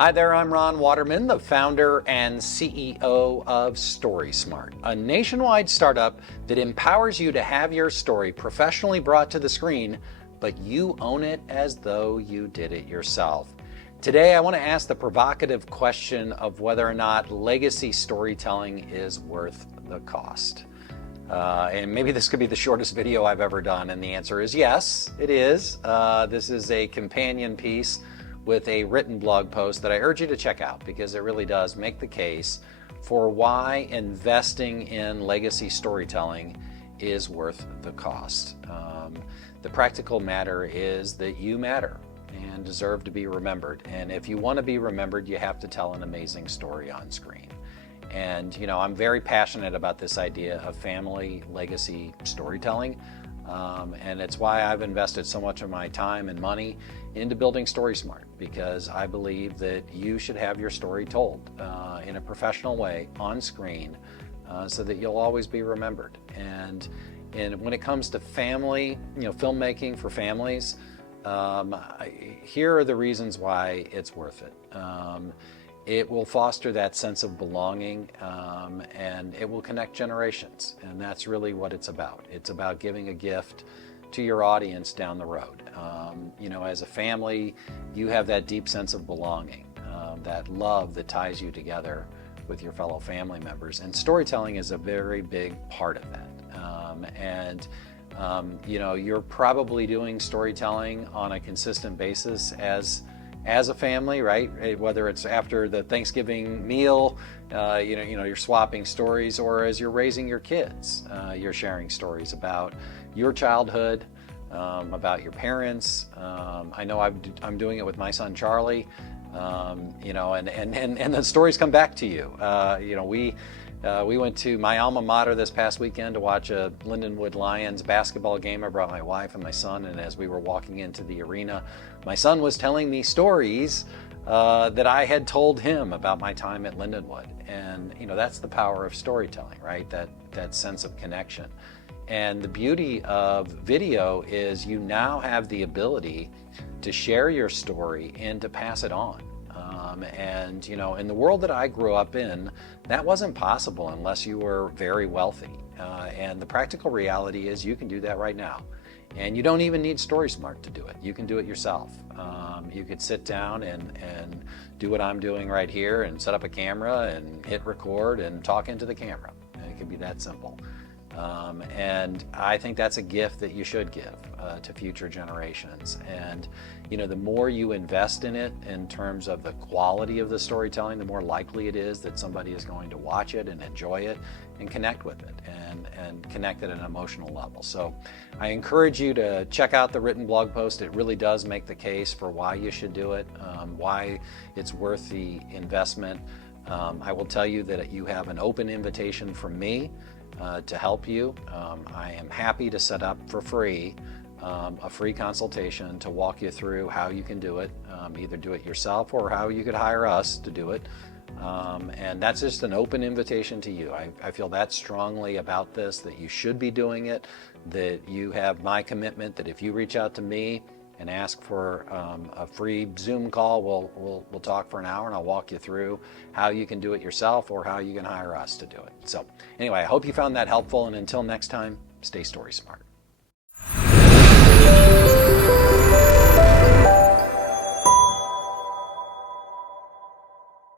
Hi there, I'm Ron Waterman, the founder and CEO of STORYSMART, a nationwide startup that empowers you to have your story professionally brought to the screen, but you own it as though you did it yourself. Today, I want to ask the provocative question of whether or not legacy storytelling is worth the cost. And maybe this could be the shortest video I've ever done, and the answer is yes, it is. This is a companion piece with a written blog post that I urge you to check out because it really does make the case for why investing in legacy storytelling is worth the cost. The practical matter is that you matter and deserve to be remembered. And if you want to be remembered, you have to tell an amazing story on screen. And I'm very passionate about this idea of family legacy storytelling. And it's why I've invested so much of my time and money into building STORYSMART, because I believe that you should have your story told in a professional way on screen so that you'll always be remembered. And when it comes to family, filmmaking for families, here are the reasons why it's worth it. It will foster that sense of belonging, and it will connect generations. And that's really what it's about. It's about giving a gift to your audience down the road. As a family, you have that deep sense of belonging, that love that ties you together with your fellow family members. And storytelling is a very big part of that. You're probably doing storytelling on a consistent basis as a family, right? Whether it's after the Thanksgiving meal, you're swapping stories, or as you're raising your kids, you're sharing stories about your childhood, about your parents. I know I'm doing it with my son Charlie, and the stories come back to you. We went to my alma mater this past weekend to watch a Lindenwood Lions basketball game. I brought my wife and my son, and as we were walking into the arena, my son was telling me stories that I had told him about my time at Lindenwood. And that's the power of storytelling, right? That sense of connection. And the beauty of video is you now have the ability to share your story and to pass it on. In the world that I grew up in, that wasn't possible unless you were very wealthy. And the practical reality is you can do that right now. And you don't even need STORYSMART to do it. You can do it yourself. You could sit down and do what I'm doing right here and set up a camera and hit record and talk into the camera. And it could be that simple. And I think that's a gift that you should give to future generations. And the more you invest in it in terms of the quality of the storytelling, the more likely it is that somebody is going to watch it and enjoy it and connect with it and connect at an emotional level. So I encourage you to check out the written blog post. It really does make the case for why you should do it, why it's worth the investment. I will tell you that you have an open invitation from me to help you. I am happy to set up for free a free consultation to walk you through how you can do it, either do it yourself or how you could hire us to do it. And that's just an open invitation to you. I feel that strongly about this, that you should be doing it, that you have my commitment that if you reach out to me and ask for a free Zoom call, we'll talk for an hour and I'll walk you through how you can do it yourself or how you can hire us to do it. So anyway, I hope you found that helpful, and until next time, stay STORYSMART.